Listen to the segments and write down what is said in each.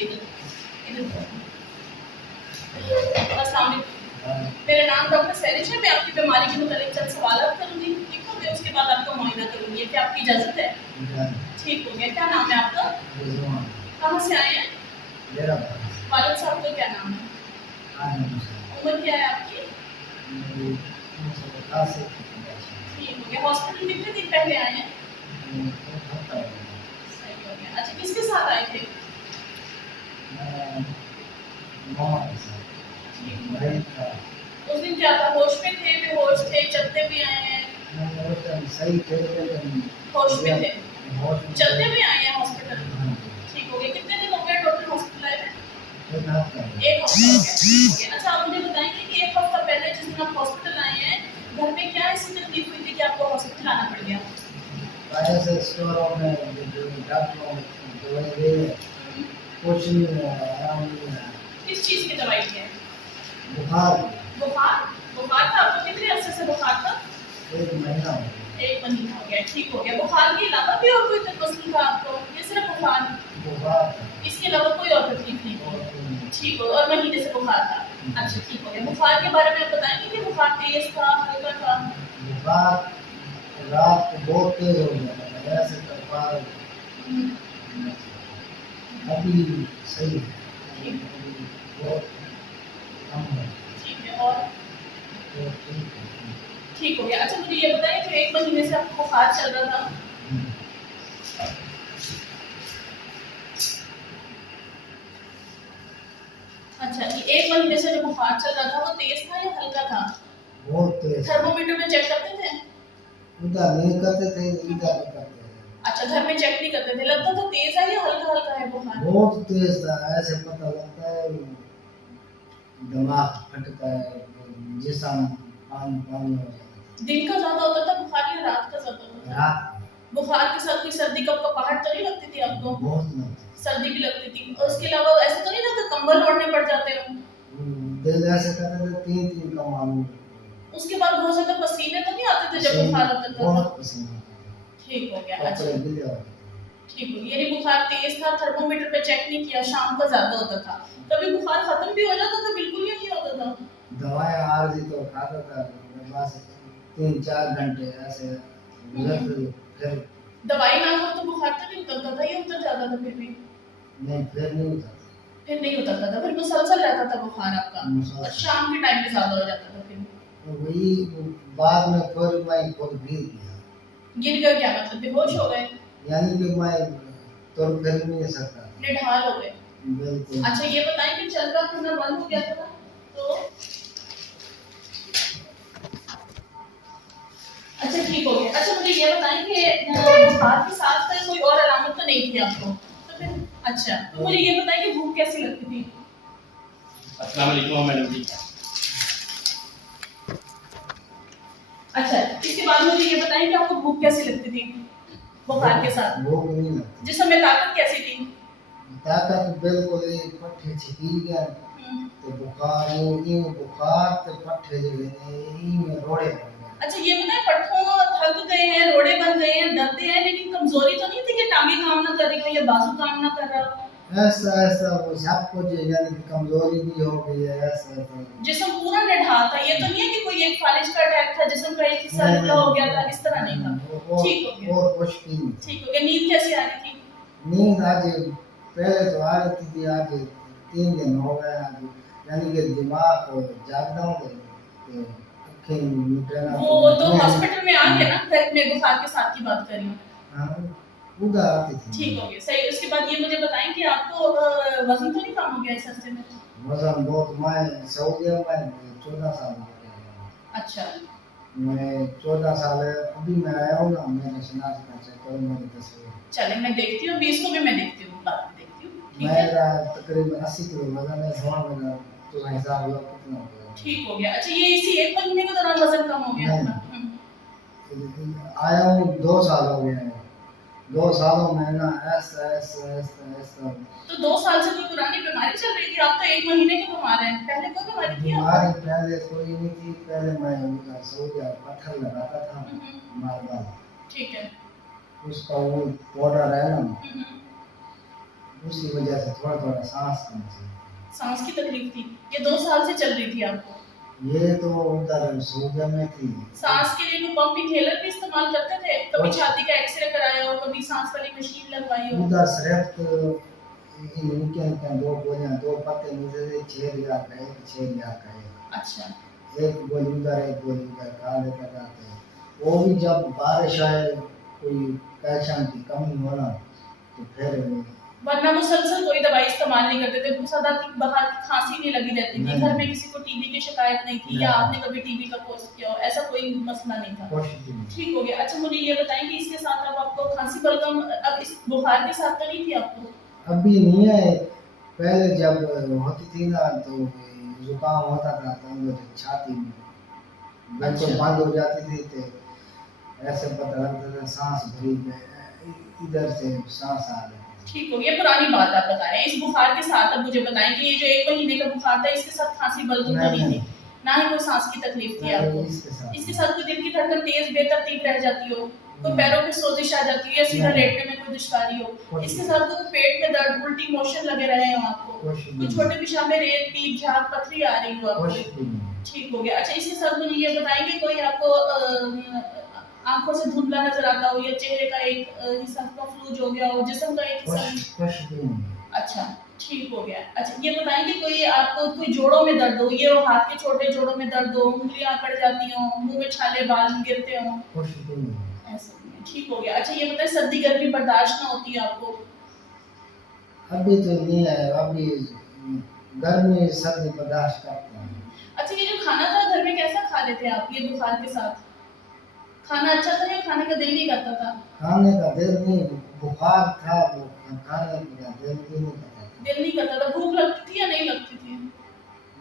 इधर अस्सलाम वालेकुम। मेरा नाम डॉक्टर सैरिश है। मैं आपकी बीमारी के मुताबिक चंद सवाल करूँगी, ठीक हो गया? उसके बाद आपका मुआयना करूँगी। क्या आपकी इजाज़त है? ठीक हो गया। क्या नाम है आपका? कहाँ से आए हैं? वालिद साहब का क्या नाम है? उम्र क्या है आपकी? ठीक हो गया। हॉस्पिटल कितने दिन पहले आए हैं? सही हो गया। अच्छा, किसके साथ आए थे? उस दिन क्या था? होश में थे, बेहोश थे, चलते भी आए हैं? होश में थे, चलते भी आए हैं हॉस्पिटल? ठीक हो गया। कितने दिन हो गए टोटल हॉस्पिटल आए हुए? एक हफ्ता हो गया। ठीक हो गया। अच्छा, आप मुझे बताएंगे कि एक हफ्ता पहले जिस दिन आप हॉस्पिटल आए हैं, घर में क्या ऐसी तकलीफ हुई थी कि आपको हॉस्पिटल आना पड़ गया? कुछ नहीं आराम नहीं है। किस चीज़ की दवाई है? बुखार बुखार? बुखार था आपको? कितने अरसे से बुखार था? 1 महीना हो गया। 1 महीना हो गया। ठीक हो गया। बुखार के अलावा भी और कोई मसला था आपको या सिर्फ बुखार? बुखार इसके अलावा कोई और तकलीफ नहीं थी? ठीक हो। और महीने से बुखार था? अच्छा, ठीक हो गया। बुखार के बारे में आप बताएंगे कि बुखार तेज था, हल्का था? बुखार रात को बहुत तेज हो गया था, ऐसे बुखार अभी सही है, ठीक अभी बहुत कम है। ठीक है। और तो ठीक है। ठीक हो गया। अच्छा, मुझे ये बताइए जो 1 महीने से आपको बुखार चल रहा था, अच्छा, ये 1 महीने से जो बुखार चल रहा था वो तेज था या हल्का था? बहुत तेज। थर्मोमीटर में चेक करते थे? उधर नहीं करते थे, इधर नहीं करते थे। अच्छा, घर में चेक नहीं करते थे। लगता था तेज है या हल्का हल्का है बुखार? बहुत तेज था, ऐसे पता लगता है दिमाग फटता है, जिसम पानी पानी हो जाता दिन का ज्यादा होता था बुखार या रात का ज्यादा होता है। था? रात बुखार के साथ कोई सर्दी कपकपाहट तो नहीं लगती थी आपको? बहुत लगता सर्दी भी लगती थी। और उसके अलावा ऐसा तो नहीं लगता कंबल ओढ़ने पड़ जाते हो? है। दिल ऐसे करते थे, 3 का मालूम। उसके बाद बहुत ज्यादा पसीने तो नहीं आते थे जब बुखार होता था? बहुत पसीना आता था, ठीक हो गया। अच्छा, कपड़े गीले होते थे। ठीक हो गया। यानी बुखार तेज था, थर्मोमीटर पे चेक नहीं किया, शाम को ज्यादा होता था। कभी बुखार खत्म भी हो जाता था, बिल्कुल ही नहीं होता था? दवाएं आरजी तो खाता था, बस 3-4 घंटे ऐसे गुजरते थे, फिर दवाई ना खाओ तो बुखार तो नहीं उतरता था या उतर जाता था फिर भी? नहीं, फिर नहीं होता फिर नहीं उतरता था, फिर मुसलसल रहता था बुखार आपका? मुसलसल। और शाम के टाइम पे ज्यादा हो जाता था फिर? तो वही बाद में फिर मैं खुद गिर गया, गिर गए क्या मतलब बेहोश हो गए? यानी कि मैं तो फिर नहीं सकता, निढाल हो गए? बिल्कुल। अच्छा, ये बताएं कि चलना फिरना बंद हो गया था तो? अच्छा, ठीक हो गया। अच्छा, मुझे ये बताएं कि बुखार के साथ कोई और अलामत तो नहीं थी आपको तो फिर? अच्छा, तो मुझे ये बताएं कि भूख कैसी लगती थी? अस्सलाम वालेकुम मैडम जी। अच्छा, इसके बाद मुझे ये बताएं कि आपको भूख कैसी लगती थी बुखार के साथ? भूख नहीं लगती, जिसम में ताकत कैसी थी? ताकत बिल्कुल ही पट्ठे छिपी गया, तो बुखार ते पट्ठे जो है यही में रोड़े पड़ गए। अच्छा, ये बताएं पट्ठों थक गए हैं, रोड़े बन गए हैं, दर्द है, लेकिन कमजोरी तो नहीं थी कि टांगे काम ना कर रही हो या बाजू काम ना कर रहा हो? ऐसा ऐसा वो सब कुछ यानी कि कमजोरी भी हो गई है, ऐसा ऐसा। जिसम पूरा निढाल था? ये तो नहीं है कि कोई एक फालिज का अटैक था, जिसम का एक हिस्सा ढीला हो गया था, इस तरह नहीं था? ठीक हो गया। और कुछ भी नहीं। ठीक हो गया। नींद कैसी आ रही थी? नींद आज पहले तो आ रही थी, आज 3 दिन हो गए आज, यानी कि दिमाग को जागता हूँ तो आँखें मिटना वो तो हॉस्पिटल में आ गया ना, घर में बुखार के साथ की बात कर रही हूँ। हाँ, उधर आती थी। ठीक हो गया, सही। उसके बाद ये मुझे बताएं कि आपको वजन तो नहीं कम हो गया इस हफ्ते में? वजन बहुत, मैं सऊदी में 14 साल हो गया। अच्छा, मैं 14 साल अभी मैं आया हूँ ना, मैंने शनाख्त का चेक करो मेरी तस्वीर। चले मैं देखती हूँ, 20 को भी मैं देखती हूँ, बाद में देखती हूँ, ठीक है? मेरा तकरीबन 80 किलो वजन है, थोड़ा मेरा तो हिसाब लो कितना हो गया। ठीक हो गया। अच्छा, ये इसी 1 महीने के दौरान वजन कम हो गया नहीं। अपना? आया हूँ 2 साल हो गए हैं, 2 सालों में ना ऐसा ऐसा ऐसा ऐसा। तो 2 साल से कोई पुरानी बीमारी चल रही थी? आप तो 1 महीने के बीमार हैं, पहले कोई बीमारी थी आपको? बीमारी पहले कोई नहीं थी, पहले मैं उधर सऊदी पत्थर लगाता था बार बार, ठीक है। उसका वो पाउडर है ना, उसी वजह से थोड़ा थोड़ा सांस कम से। सांस की तकलीफ थी, ये 2 साल से चल रही थी आपको? ये तो उधर सूबे में थी। सांस के लिए कोई पंप इनहेलर भी इस्तेमाल करते थे? कभी कुछ- छाती का एक्सरे कराया हो, कभी सांस वाली मशीन लगवाई हो? उधर सिर्फ इनके दो गोलियां, दो पत्ते मुझे 6,000 का एक, 6,000 का एक। अच्छा, एक गोली उधर, एक गोली उधर खा लेता जाते हैं। वो भी जब बारिश आए, कोई कैल्शियम की कमी होना, तो फिर वरना मुसलसल कोई दवाई इस्तेमाल नहीं करते थे? सदा की बाहर की खांसी नहीं लगी रहती थी? नहीं। घर में किसी को टीबी की शिकायत नहीं थी, या नहीं। आपने कभी टीबी का कोर्स किया हो? ऐसा कोई मसला नहीं था? कोशिश की। ठीक हो गया। अच्छा, मुझे ये बताएं कि इसके साथ अब आपको खांसी बलगम, अब इस बुखार के साथ तो नहीं थी आपको? अभी नहीं है। पहले जब होती थी ना, तो जुकाम होता था तो अंदर छाती में बिल्कुल अच्छा। बंद हो जाती थी, तो ऐसे पता लगता था सांस भरी में, इधर से सांस आ रही थी। ठीक हो गया, पुरानी बात आप बता रहे हैं। इस बुखार के साथ अब मुझे बताएं कि ये जो 1 महीने का बुखार था, इसके साथ खांसी बलगम तो नहीं थी, ना ही कोई सांस की तकलीफ थी आपको? इसके साथ कोई दिल की धड़कन तेज बेतरतीब रह जाती हो, कोई पैरों में सोजिश आ जाती है, या सीधा लेटने में कोई दुश्वारी हो? इसके साथ कोई पेट में दर्द, उल्टी मोशन लगे रहे हो आपको? कोई छोटे पेशाब में रेत, पीप, झाग, पथरी आ रही हो आपको? ठीक हो गया। अच्छा, इसके साथ मुझे ये बताएंगे कोई आपको आंखों से धुंधला नजर आता हो, या चेहरे का एक हिस्सा फ्लूज हो गया हो, जिस्म का एक हिस्सा? अच्छा, ठीक हो गया। अच्छा, ये बताएंगे कोई आपको कोई जोड़ों में दर्द हो, ये वो हाथ के छोटे जोड़ों में दर्द हो, उंगलियां अकड़ जाती हो, मुंह में छाले बाल गिरते हो? ऐसा नहीं है। ठीक हो गया। अच्छा, ये बताएं सर्दी गर्मी बर्दाश्त ना होती है आपको? अभी तो नहीं है। अभी गर्मी सर्दी बर्दाश्त करते हैं। अच्छा, ये जो खाना था घर में कैसा खा रहे थे आप ये बुखार के साथ? खाना अच्छा था या खाने का दिल नहीं करता था? खाने का दिल नहीं, बुखार था, वो खाने का दिल भी नहीं करता था। दिल नहीं करता था। भूख लगती थी या नहीं लगती थी?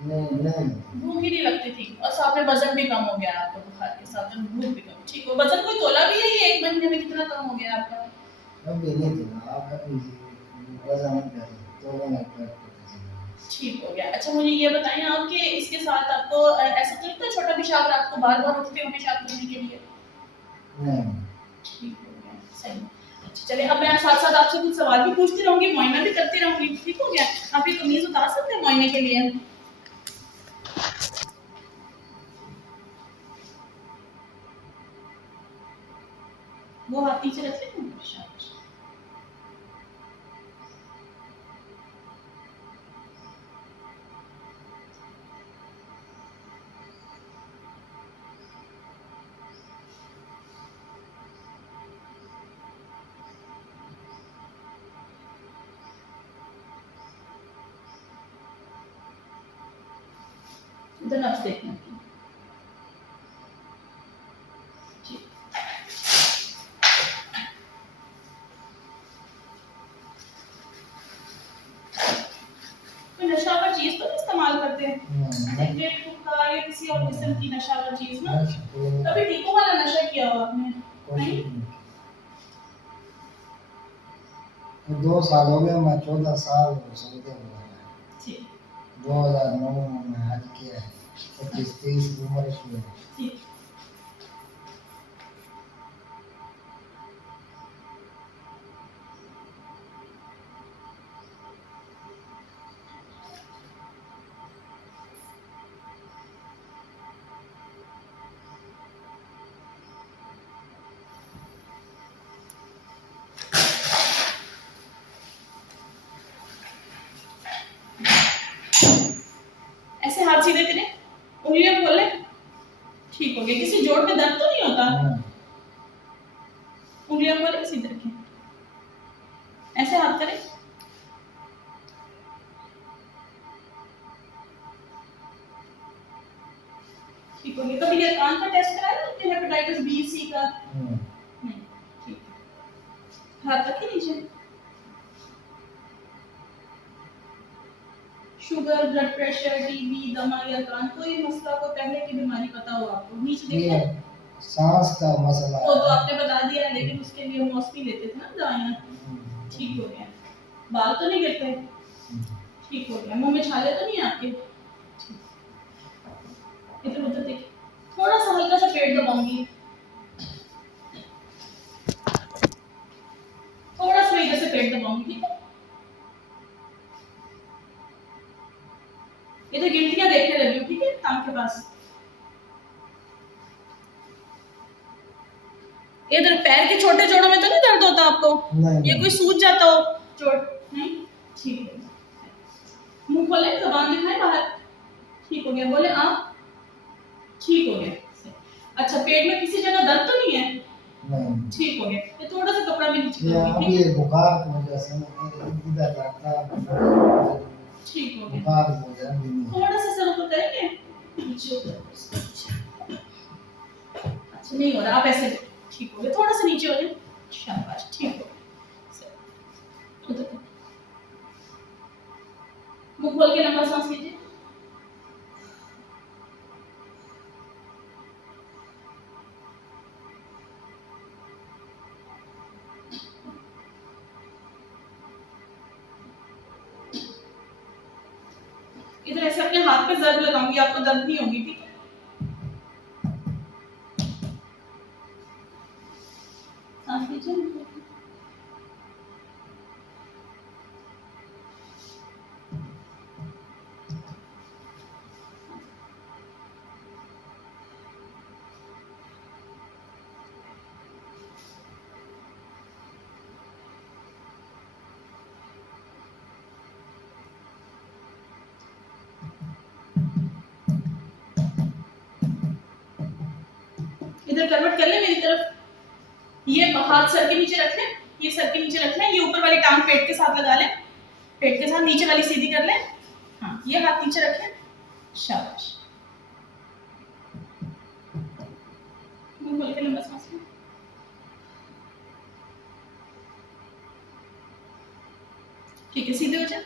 नहीं। भूख ही नहीं लगती थी, और साथ में वजन भी कम हो गया आपका बुखार के साथ, और भूख भी कम। ठीक हो। वजन कोई तोला भी है ये 1 महीने में कितना कम हो गया आपका? अभी नहीं तो आप अभी वजन कर तो लेना पड़ता है। ठीक हो गया। अच्छा, मुझे ये बताएं आप कि इसके साथ आपको ऐसा तो नहीं था छोटा पेशाब रात को बार बार उठते हो पेशाब करने के लिए? नहीं। ठीक हो गया, सही। अच्छा, चलिए, अब मैं साथ साथ आपसे कुछ सवाल भी पूछती रहूंगी, मुआयना भी करती रहूंगी। ठीक हो गया? आप ये कमीज उतार सकते हैं मुआयने के लिए? वो हाथ नीचे रख लें। शाबाश। इधर आप देखना। ठीक। कोई नशावर चीज तो नहीं इस्तेमाल करते हैं? सिगरेट, हुक्का या किसी और किस्म की नशावर चीज ना? कभी टीको वाला नशा किया हो आपने? नहीं? 2 साल हो गए, मैं 14 साल सऊदी में रहा। ठीक। 2009 में हज किया है। 25-30 की उम्र की। ठीक। ऐसे हाथ सीधे करें, उंगलियां खोल लें। ठीक हो गया। किसी जोड़ में दर्द तो नहीं होता? उंगलियां खोलें, सीधे रखें, ऐसे हाथ करें। ठीक हो गया। कभी ये कान का टेस्ट कराया आपने, हेपेटाइटिस बी सी का? नहीं। ठीक है। हाथ रखें नीचे। शुगर, ब्लड प्रेशर, टीबी, दमा या कान, कोई मसला, कोई पहले की बीमारी पता हो आपको? नीचे देखिए। सांस का मसला वो तो आपने बता दिया है, लेकिन उसके लिए हम मौसमी लेते थे ना दवाइयाँ। ठीक हो गया। बाल तो नहीं गिरते? ठीक हो गया। मुंह में छाले तो नहीं आपके? इधर उधर देखिए। थोड़ा सा हल्का सा पेट दबाऊंगी, थोड़ा सा इधर से पेट दबाऊंगी। ठीक है? इधर गिनतियां देखने लगी हूँ, ठीक है, टांग के पास। इधर पैर के छोटे जोड़ों में तो नहीं दर्द होता आपको? नहीं, ये कोई सूज जाता हो चोट? नहीं, ठीक है। मुंह खोले, जबान दिखाए बाहर। ठीक हो गया, बोले आप। ठीक हो गया। अच्छा, पेट में किसी जगह दर्द तो नहीं है? नहीं। ठीक हो गया। ये थोड़ा सा कपड़ा भी नीचे ये करोगे, अभी ठीक है? बुखार की वजह से इधर जाता ठीक हो गया। बुखार हो गया अभी। थोड़ा सा सर ऊपर करेंगे, नीचे उतर। अच्छा, नहीं हो रहा, आप ऐसे ठीक हो गए, थोड़ा सा नीचे हो जाए। शाबाश, ठीक हो गया। उधर मुंह खोल के लंबा सांस लीजिए। इधर ऐसे अपने हाथ पे जर्ब लगाऊंगी, आपको दर्द नहीं होगी, ठीक है? सांस लीजिए। इधर करवट कर ले मेरी तरफ। ये हाथ सर के नीचे रख ले, ये सर के नीचे रख ले, ये ऊपर वाली टांग पेट के साथ लगा ले, पेट के साथ नीचे वाली सीधी कर ले। हाँ, ये हाथ नीचे रख ले। शाबाश। मुंह खोल के लंबा सांस ले। ठीक है, सीधे हो जा।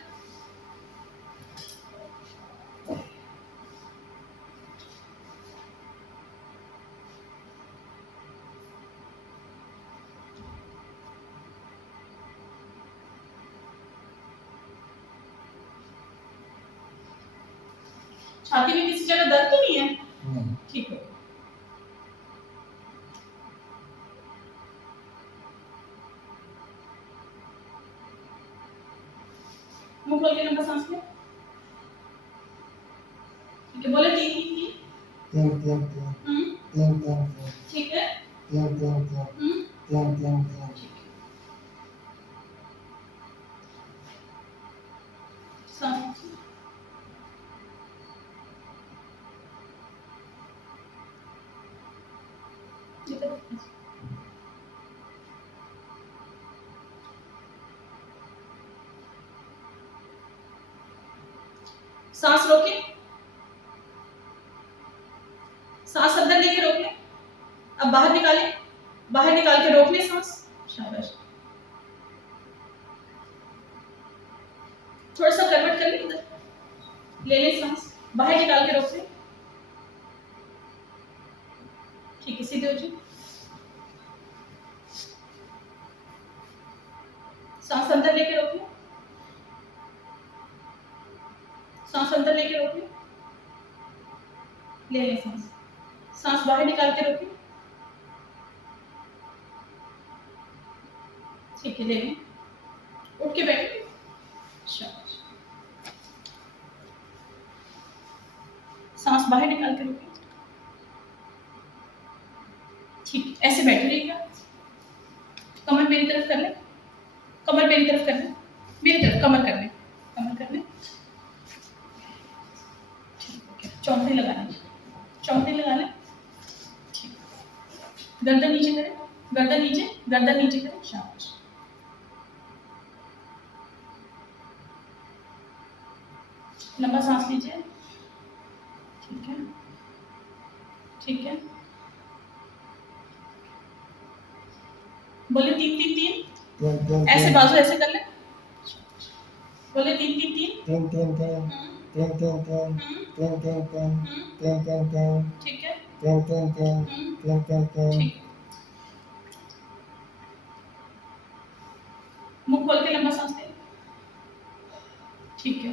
छाती में किसी जगह दर्द तो नहीं है? ठीक है। मुंह खोल के लंबा सांस ले। ठीक है, बोले तीन तीन तीन। तीन तीन तीन तीन तीन तीन ठीक है। तीन तीन तीन तीन तीन ठीक है। सांस लीजिए। इधर। सांस रोके, सांस अंदर लेके रोक ले, अब बाहर निकाले, बाहर निकाल के रोक ले सांस। शाबाश। थोड़ा सा करवट कर ले, इधर ले सांस, बाहर निकाल के रोक ले। ठीक है, सीधे हो जाओ। सांस अंदर लेके रोक ले, सांस अंदर लेके रोक ले सांस, सांस बाहर निकाल के रोके। ठीक है, ले लें, उठ के बैठे। शाबाश। सांस बाहर निकाल के रोके। ठीक, ऐसे बैठे रहिएगा। कमर मेरी तरफ कर ले, कमर मेरी तरफ कर ले, मेरी तरफ कमर कर ले, कमर कर ले। चौंकड़ी लगा ले, चौंकड़ी लगा ले। गर्दन नीचे करें, गर्दन नीचे, गर्दन नीचे करें। शाबाश। लंबा सांस लीजिए। ठीक है, ठीक है। बोले तीन तीन तीन। ऐसे बाजू ऐसे कर ले। बोले तीन तीन तीन। तीन तीन तीन तीन तीन तीन तीन तीन तीन तीन तीन ठीक है। तीन तीन तीन तीन तीन तीन। ठीक है। मुंह खोल के लंबा सांस ले। ठीक है।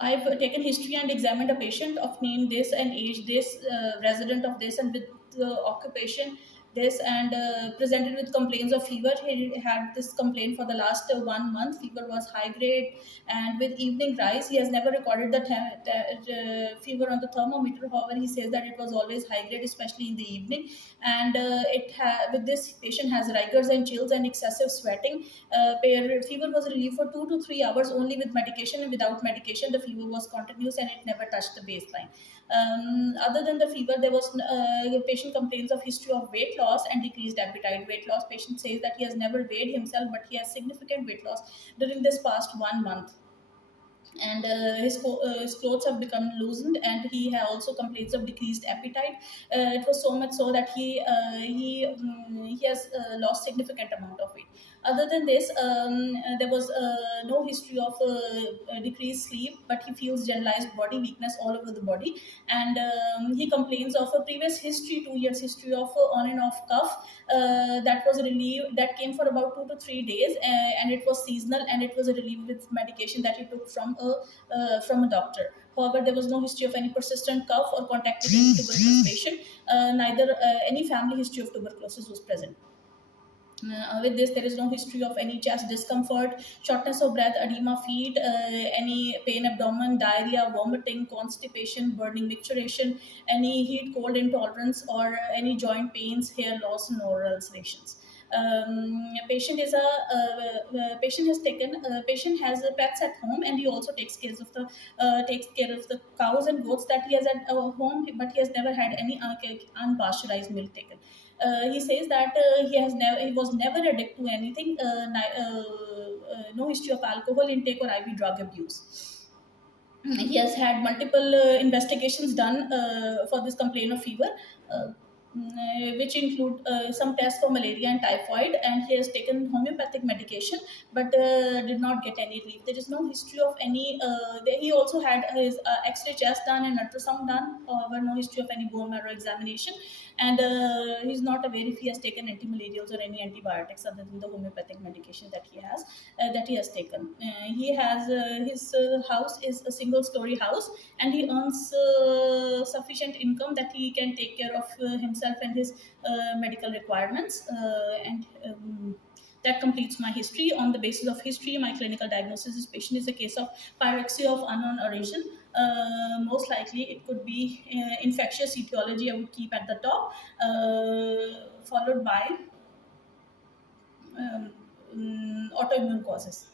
I've taken history and examined a patient of name this and age this, resident of this and with occupation this, and presented with complaints of fever. He had this complaint for the last 1 month. Fever was high grade and with evening rise. He has never recorded the fever on the thermometer. However, he says that it was always high grade, especially in the evening. And with this patient has rigors and chills and excessive sweating. Fever was relieved for 2 to 3 hours only with medication, and without medication, the fever was continuous and it never touched the baseline. Other than the fever, there was the patient complains of history of weight loss and decreased appetite. Weight loss patient says that he has never weighed himself, but he has significant weight loss during this past 1 month, and his clothes have become loosened, and also complains of decreased appetite. It was so much so that he has lost significant amount of weight. Other than this, there was no history of decreased sleep, but he feels generalized body weakness all over the body, and he complains of a previous history, 2 years history of on and off cough that was relieved, that came for about 2 to 3 days, and it was seasonal, and it was relieved with medication that he took from a doctor. However, there was no history of any persistent cough or contact with any tuberculosis patient. Neither any family history of tuberculosis was present. With this, there is no history of any chest discomfort, shortness of breath, edema feet, any pain abdomen, diarrhea, vomiting, constipation, burning micturition, any heat cold intolerance, or any joint pains, hair loss, and oral ulcerations. Patient has pets at home, and he also takes care of the cows and goats that he has at home, but he has never had any unpasteurized milk taken. He says that he was never addicted to anything, no history of alcohol intake or IV drug abuse. He has had multiple investigations done for this complaint of fever, which include some tests for malaria and typhoid, and he has taken homeopathic medication, but did not get any relief. There is no history of any. He also had his X-ray chest done and ultrasound done, however, no history of any bone marrow examination, and he's not aware if he has taken antimalarials or any antibiotics other than the homeopathic medication that he has taken. He has his house is a single-story house, and he earns sufficient income that he can take care of himself and his medical requirements. And that completes my history. On the basis of history, my clinical diagnosis is patient is a case of pyrexia of unknown origin. Most likely, it could be infectious etiology. I would keep at the top, followed by autoimmune causes.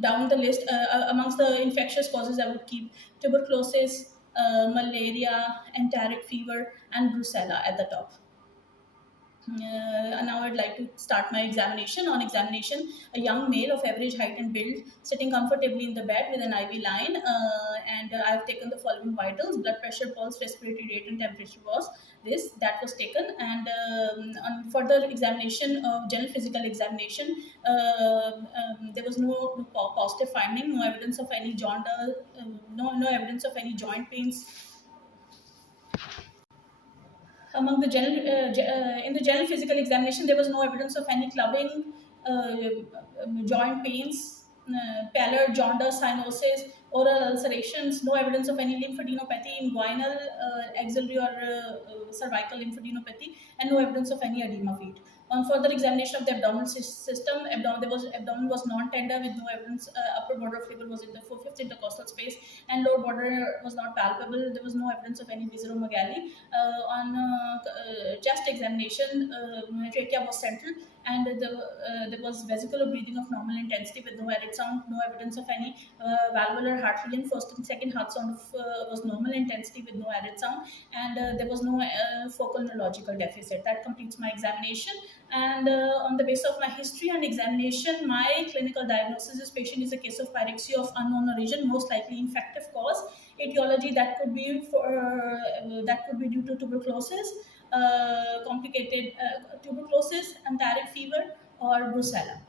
Down the list, amongst the infectious causes, I would keep tuberculosis, malaria, enteric fever, and brucella at the top. Now I'd like to start my examination. On examination, a young male of average height and build, sitting comfortably in the bed with an IV line, and I've taken the following vitals: blood pressure, pulse, respiratory rate, and temperature that was taken. And on further examination, general physical examination, there was no positive finding, no evidence of any jaundice, no evidence of any joint pains. In the general physical examination, there was no evidence of any clubbing, joint pains, pallor, jaundice, cyanosis, oral ulcerations, no evidence of any lymphadenopathy, inguinal, axillary, or cervical lymphadenopathy, and no evidence of any edema feet. On further examination of the abdominal system, abdomen was non-tender with no evidence. Upper border of liver was in the fifth intercostal space, and lower border was not palpable. There was no evidence of any visceromegaly. On chest examination, trachea was central, and there was vesicular breathing of normal intensity with no added sound. No evidence of any valvular heart rhythm. First and second heart sound was normal intensity with no added sound, and there was no focal neurological deficit. That completes my examination. And on the basis of my history and examination, my clinical diagnosis is patient is a case of pyrexia of unknown origin, most likely infective cause. Etiology that could be due to tuberculosis, complicated tuberculosis, enteric fever, or brucella.